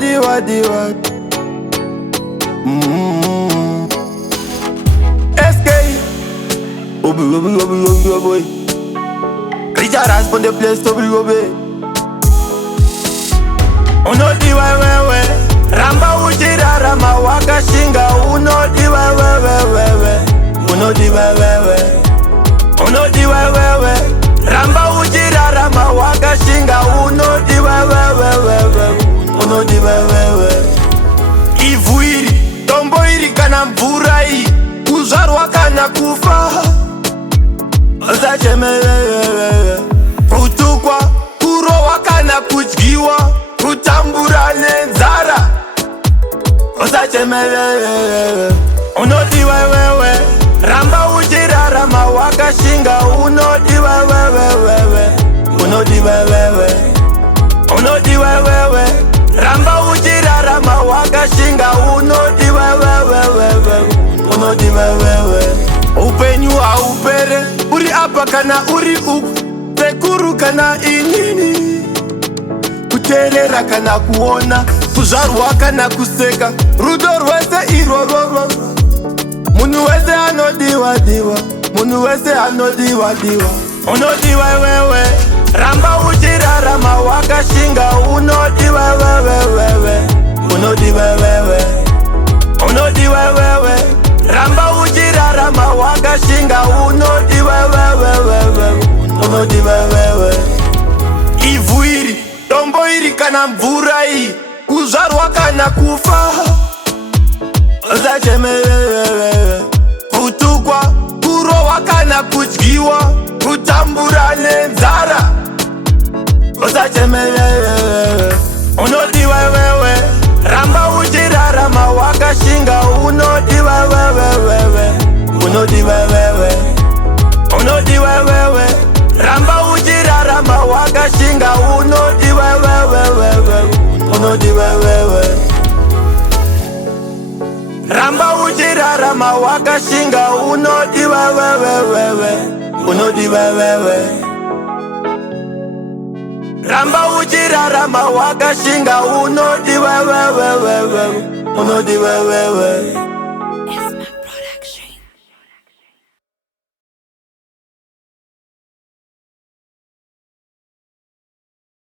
unodiwa diwa. SK Obi boy. Richard has put the place to be obey. Unodiwa wewe. Ramba ujira rama wakashinga. Unodiwa wewe. Unodiwa wewe. Unodiwa wewe. Ramba ujira rama wakashinga. Unodiwa wewe. Unodiwa wewe. Ivu iri, tombo iri kana mvura hii. Kuzarwa kana kufa. Osachemelele. Kutukwa, kurowa kana kudyiwa. Kutambura nenzara. Osachemelele. Unodiwa wewe. Ramba ujira rama wakashinga. Unodiwa wewe. Unodiwa wewe. Unodiwa wewe. Ramba ujira rama wakashinga. Unodiwa wewe. Unodiwa wewe. Upenyu aupere. Uri apa kana uri uku. Tekuru kana inini. Kuterera kana kuona. Kuzarwa kana kuseka. Rudo rwese irororo. Munu wese anodiwa diwa. Munu wese anodiwa diwa. Unodiwa wewe. Ramba ujira rama wakashinga. Unodiwa wewe. Unodiwa wewe. Unodiwa wewe. Ramba ujira rama wakashinga. Unodiwa wewe. Unodiwa wewe. Ivu iri, tombo iri kana mvura hii. Kuzarwa kana kufa. Osachemelele. Kutukwa, kurowa kana kudyiwa. Kutambura nenzara. Osachemelele. Unodiwa wewe. Ramba ujira rama wakashinga. Unodiwa wewe. Unodiwa wewe. Unodiwa wewe. Ramba ujira rama wakashinga. Unodiwa wewe. Unodiwa wewe. Ramba ujira rama wakashinga. Unodiwa wewe. Unodiwa wewe. Ramba ujira rama wakashinga. Unodiwa wewe. Unodiwa wewe.